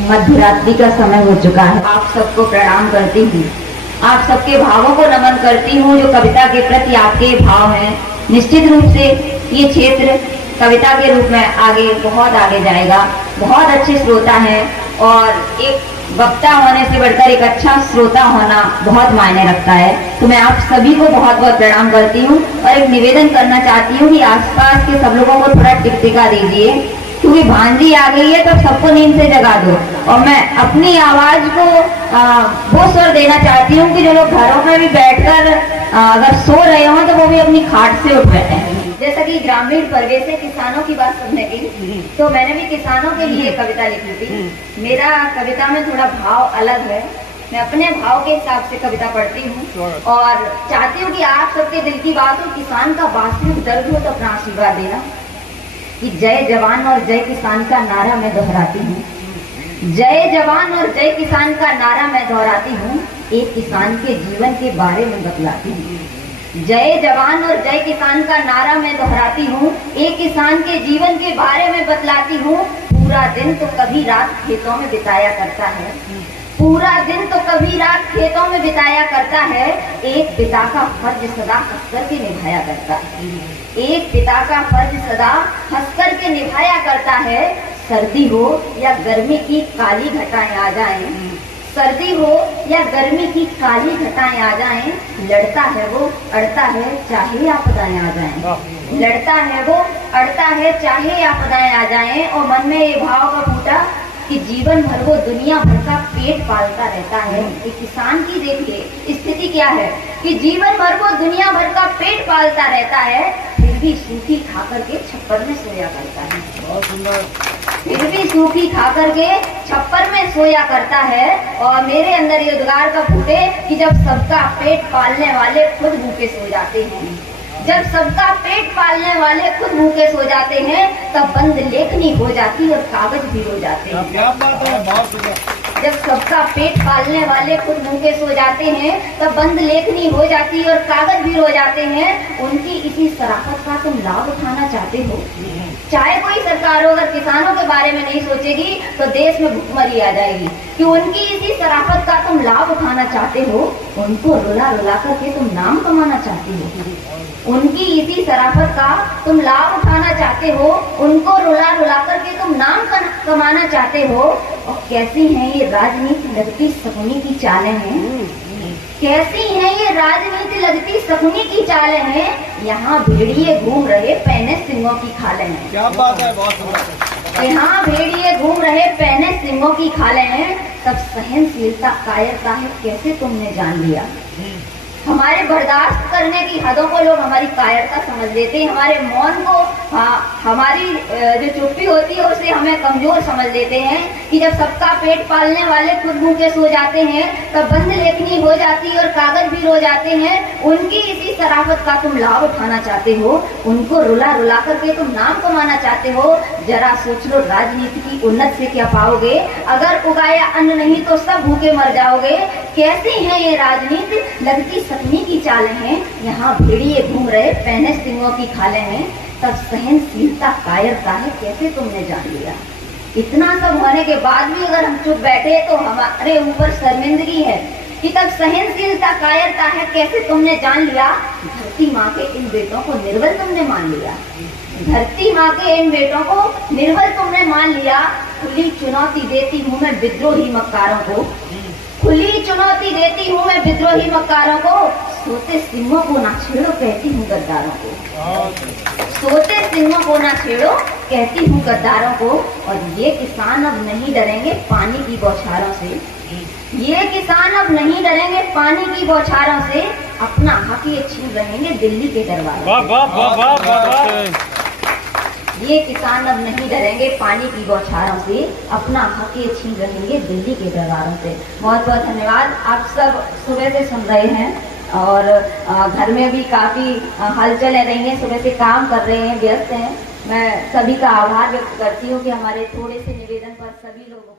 मध्यरात्रि का समय हो चुका है। आप सबको प्रणाम करती हूँ, आप सबके भावों को नमन करती हूँ जो कविता के प्रति आपके भाव हैं। निश्चित रूप से ये क्षेत्र कविता के रूप में आगे बहुत आगे जाएगा। बहुत अच्छे श्रोता हैं और एक वक्ता होने से बढ़कर एक अच्छा श्रोता होना बहुत मायने रखता है। तो मैं आप सभी को बहुत बहुत प्रणाम करती हूँ और एक निवेदन करना चाहती हूँ कि आसपास के सब लोगों को थोड़ा टिकटिका दीजिए, क्योंकि भांजी आ गई है तो सबको नींद से जगा दो। और मैं अपनी आवाज को वो स्वर देना चाहती हूँ कि जो लोग घरों में भी बैठकर अगर सो रहे हो तो वो भी अपनी खाट से उठ बैठे हैं। जैसा कि ग्रामीण परिवेश से किसानों की बात सुनने की, तो मैंने भी किसानों के लिए कविता लिखी थी। मेरा कविता में थोड़ा भाव अलग है, मैं अपने भाव के हिसाब से कविता पढ़ती हूँ और चाहती हूँ कि आप सबके दिल की बात हो, किसान का वास्तविक दर्द हो तो अपना आशीर्वाद देना। कि जय जवान और जय किसान का नारा मैं दोहराती हूँ, जय जवान और जय किसान का नारा मैं दोहराती हूँ, एक किसान के जीवन के बारे में बतलाती हूँ। जय जवान और जय किसान का नारा मैं दोहराती हूँ, एक किसान के जीवन के बारे में बतलाती हूँ। पूरा दिन तो कभी रात खेतों में बिताया करता है, पूरा दिन तो कभी रात खेतों में बिताया करता है, एक पिता का फर्ज सदा हंस करके निभाया करता है, एक पिता का फर्ज सदा हंस करके निभाया करता है। सर्दी हो या गर्मी की काली घटाएं आ जाएं, सर्दी हो या गर्मी की काली घटाएं आ जाएं, लड़ता है वो अड़ता है चाहे आपदाएं आ जाएं, लड़ता है वो अड़ता है चाहे आपदाएं आ जाएं। और मन में ये भाव का फूटा कि जीवन भर वो दुनिया भर का पेट पालता रहता है। एक किसान की देखिए स्थिति क्या है कि जीवन भर वो दुनिया भर का पेट पालता रहता है, फिर भी सूखी खा करके छप्पर में सोया करता है। बहुत सुंदर। फिर भी सूखी खा करके छप्पर में सोया करता है। और मेरे अंदर ये उद्गार का फूटे कि जब सबका पेट पालने वाले खुद भूखे सो जाते हैं, जब सबका पेट पालने वाले खुद भूखे सो जाते हैं, तब बंद लेखनी हो जाती और कागज भी हो जाते हैं। क्या बात है, बहुत सुंदर। जब सबका पेट पालने वाले खुद भूखे सो जाते हैं, तब बंद लेखनी हो जाती और कागज भी हो जाते हैं। उनकी इसी शराफत का तुम लाभ उठाना चाहते हो। चाहे कोई सरकार हो, अगर किसानों के बारे में नहीं सोचेगी तो देश में भुखमरी आ जाएगी। कि उनकी इसी शराफत का तुम लाभ उठाना चाहते हो, उनको रुला रुला करके तुम नाम कमाना चाहते हो, उनकी इसी शराफत का तुम लाभ उठाना चाहते हो, उनको रुला रुला करके तुम नाम कमाना चाहते हो। और कैसी हैं ये राजनीति लगती शकुनी की चालें हैं, कैसी हैं ये राजनीति लगती शकुनी की चालें हैं। यहाँ भेड़िए घूम रहे पहने सिंहों की खालें हैं। क्या बात है, बहुत सुंदर। यहाँ भेड़िए घूम रहे पहने सिंहों की खालें हैं। तब सहनशीलता कायरता है कैसे तुमने जान लिया। हमारे बर्दाश्त करने की हदों को लोग हमारी कायरता समझ लेते हैं, हमारे मौन को हमारी जो चुप्पी होती है उसे हमें कमजोर समझ लेते हैं। कि जब सबका पेट पालने वाले खुद भूखे सो जाते हैं, तब बंद लेखनी हो जाती और कागज भी रो जाते हैं। उनकी इसी शराफत का तुम लाभ उठाना चाहते हो, उनको रुला रुला करके तुम नाम कमाना चाहते हो। जरा सोच लो राजनीति की उन्नत से क्या पाओगे, अगर उगाया अन्न नहीं तो सब भूखे मर जाओगे। कैसी है ये राजनीति लगती शकुनी की चालें हैं। यहाँ भेड़िए घूम रहे पहने सिंहों की खालें हैं। तब सहनशीलता कायरता है कैसे तुमने जान लिया। इतना सब होने के बाद भी अगर हम चुप बैठे तो हमारे ऊपर शर्मिंदगी है। कि तब सहनशीलता कायरता है कैसे तुमने जान लिया। धरती माँ के इन बेटों को निर्बल तुमने मान लिया, धरती माँ के इन बेटों को निर्बल तुमने मान लिया। खुली चुनौती देती हूँ मैं विद्रोही मक्कारों को, खुली चुनौती देती हूँ मैं विद्रोही मक्कारों को। सोते सिंहों को ना छेड़ो कहती हूँ गद्दारों को, सोते सिंहों को ना छेड़ो कहती हूँ गद्दारों को। और ये किसान अब नहीं डरेंगे पानी की बौछारों से, ये किसान अब नहीं डरेंगे पानी की बौछारों से। अपना हक ये छीन रहेंगे दिल्ली के दरबारों से। ये किसान अब नहीं डरेंगे पानी की बौछारों से, अपना हक ये छीन रहेंगे दिल्ली के दरबारों से। बहुत बहुत धन्यवाद। आप सब सुबह से सुन रहे हैं और घर में भी काफी हलचल रही है, सुबह से काम कर रहे हैं, व्यस्त हैं। मैं सभी का आभार व्यक्त करती हूँ कि हमारे थोड़े से निवेदन पर सभी लोग